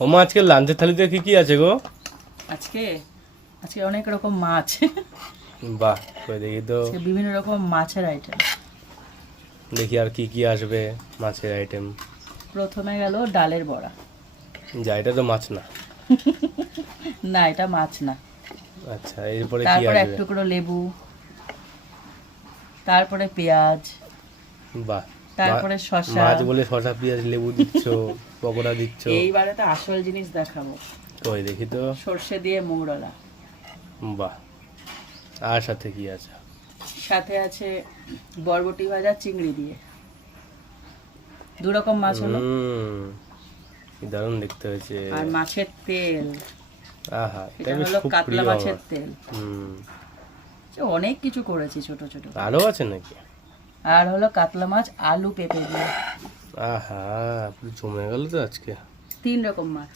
ওমা আজকে লাঞ্চের থালিতে কি কি আছে গো? আজকে আজকে অনেক রকম মাছ। বাহ, কই দেখি তো। আজকে বিভিন্ন রকম মাছের আইটেম। দেখি আর কি কি আসবে মাছের আইটেম। প্রথমে গেল ডালের বড়া। যা, এটা তো মাছ না। না, এটা মাছ না। আচ্ছা, এরপরে কি তারপরে এক আসবে? টুকরো লেবু, তারপরে পেঁয়াজ, বাহ, তারপরে শসা। মাছ বলে শসা পেঁয়াজ লেবু দিচ্ছ, পকোড়া দিচ্ছ। এইবারে তো আসল জিনিস দেখাবো। কই দেখি তো। সর্ষে দিয়ে মৌরলা। বাহ, আর সাথে কি আছে? সাথে আছে বরবটি ভাজা চিংড়ি দিয়ে। দু রকম মাছ হলো। কি দারুণ দেখতে হয়েছে। আর মাছের তেল। আহা, এটা বেশ হলো খুব কাতলা প্রিয় মাছের আমার। তেল। হুম। অনেক কিছু করেছি ছোট ছোট। আরো আছে নাকি? আর হলো কাতলা মাছ আলু পেঁপে দিয়ে। আহা, পুরো জমে গেল তো আজকে। 3 রকম মাছ।